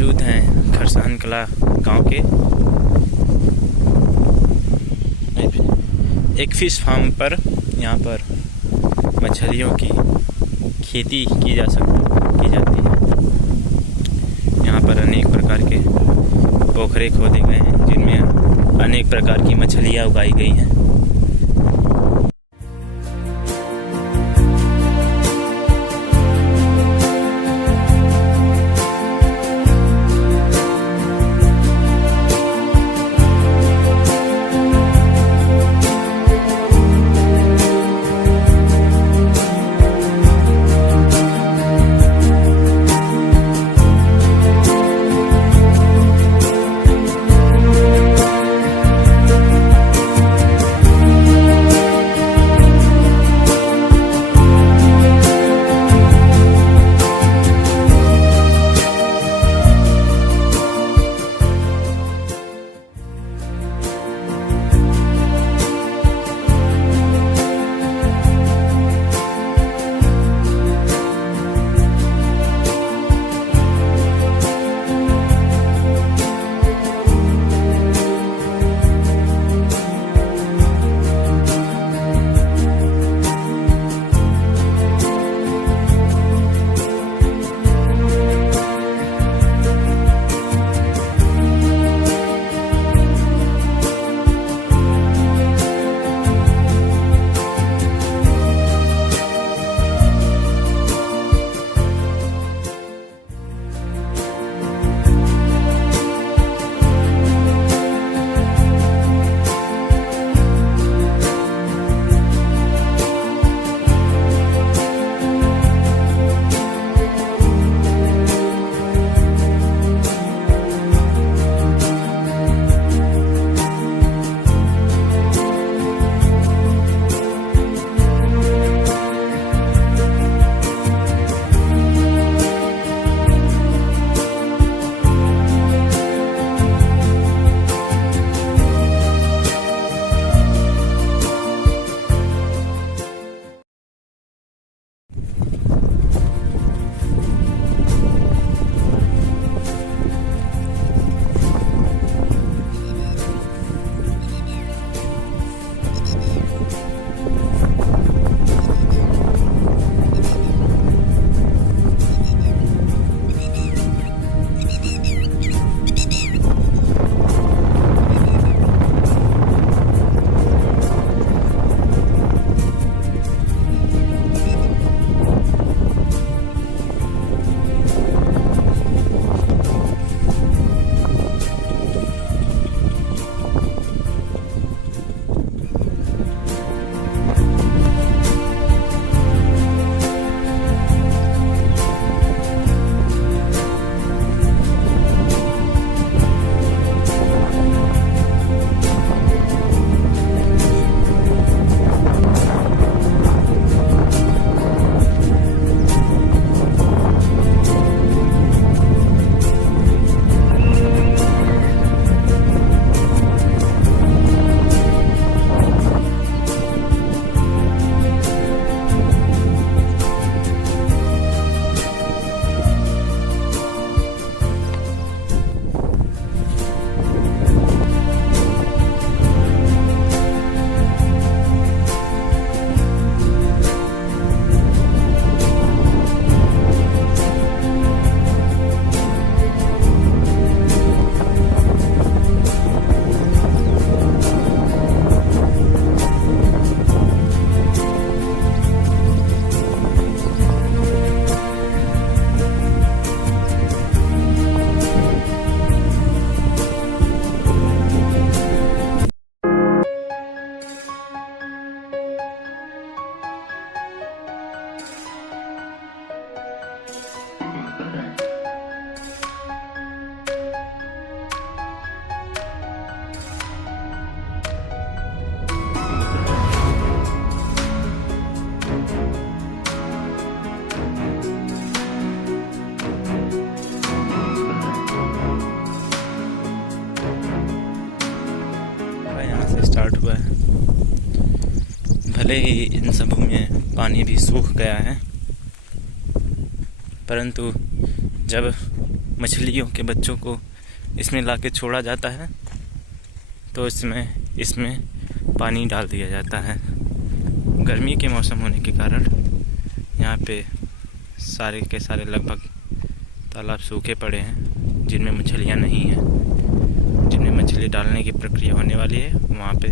मौजूद हैं खरसान कला गांव के एक फ़िश फार्म पर। यहाँ पर मछलियों की खेती की जाती है। यहाँ पर अनेक प्रकार के पोखरे खोदे गए हैं जिनमें अनेक प्रकार की मछलियाँ उगाई गई हैं। स्टार्ट हुआ है। भले ही इन सब में पानी भी सूख गया है, परंतु जब मछलियों के बच्चों को इसमें लाके छोड़ा जाता है, तो इसमें पानी डाल दिया जाता है। गर्मी के मौसम होने के कारण यहाँ पे सारे के सारे लगभग तालाब सूखे पड़े हैं, जिनमें मछलियाँ नहीं हैं। जिनमें मछली डालने की प्रक्रिया होने वाली है, वहाँ पे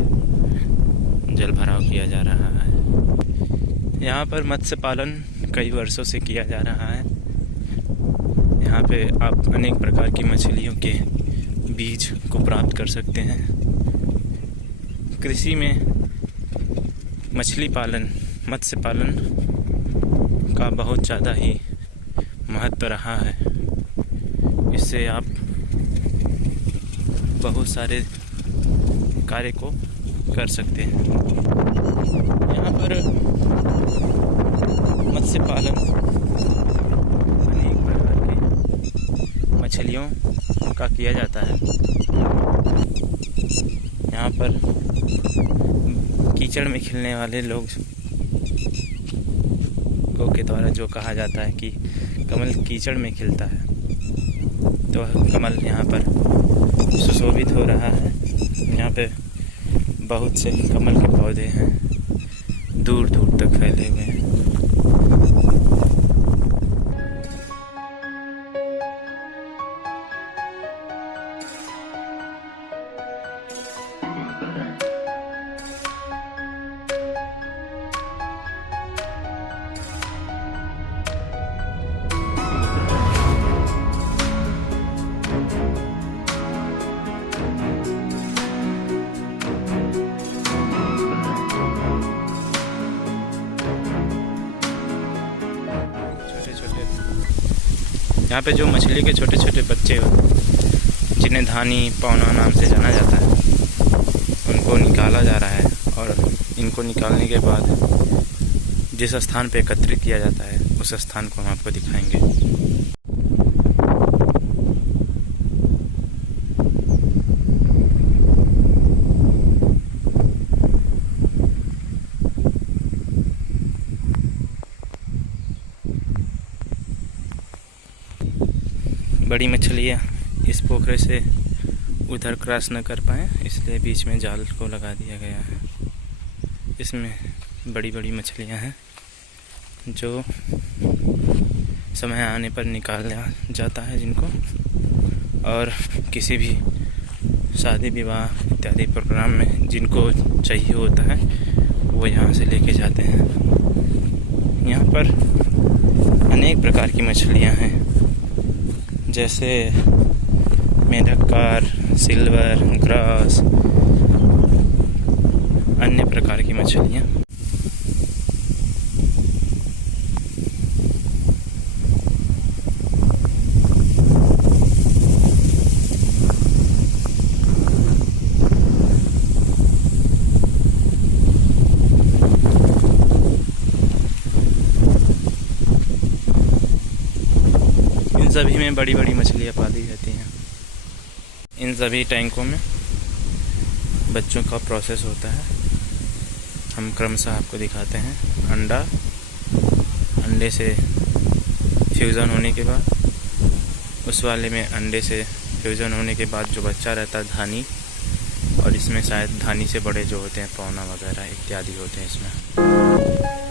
जल भराव किया जा रहा है। यहाँ पर मत्स्य पालन कई वर्षों से किया जा रहा है। यहाँ पे आप अनेक प्रकार की मछलियों के बीज को प्राप्त कर सकते हैं। कृषि में मछली पालन, मत्स्य पालन का बहुत ज़्यादा ही महत्व रहा है। इससे आप बहुत सारे कार्य को कर सकते हैं। यहाँ पर मत्स्य पालन अनेक प्रकार के मछलियों का किया जाता है। यहाँ पर कीचड़ में खिलने वाले लोग के द्वारा जो कहा जाता है कि कमल कीचड़ में खिलता है, तो कमल यहाँ पर सुशोभित हो रहा है। यहाँ पे बहुत से कमल के पौधे हैं, दूर दूर तक फैले हुए हैं। यहाँ पे जो मछली के छोटे छोटे बच्चे होते हैं, जिन्हें धानी पौना नाम से जाना जाता है, उनको निकाला जा रहा है। और इनको निकालने के बाद जिस स्थान पे एकत्रित किया जाता है, उस स्थान को हम आपको दिखाएंगे। बड़ी मछलियाँ इस पोखरे से उधर क्रॉस न कर पाएँ, इसलिए बीच में जाल को लगा दिया गया है। इसमें बड़ी बड़ी मछलियाँ हैं जो समय आने पर निकाला जाता है जिनको, और किसी भी शादी विवाह इत्यादि प्रोग्राम में जिनको चाहिए होता है वो यहाँ से लेके जाते हैं। यहाँ पर अनेक प्रकार की मछलियाँ हैं, जैसे मेढक, सिल्वर, ग्रास, अन्य प्रकार की मछलियाँ। इन सभी में बड़ी बड़ी मछलियाँ पाली जाती हैं। इन सभी टैंकों में बच्चों का प्रोसेस होता है। हम क्रमशः आपको दिखाते हैं। अंडे से फ्यूज़न होने के बाद, उस वाले में अंडे से फ्यूज़न होने के बाद जो बच्चा रहता है धानी, और इसमें शायद धानी से बड़े जो होते हैं पौना वगैरह इत्यादि होते हैं इसमें।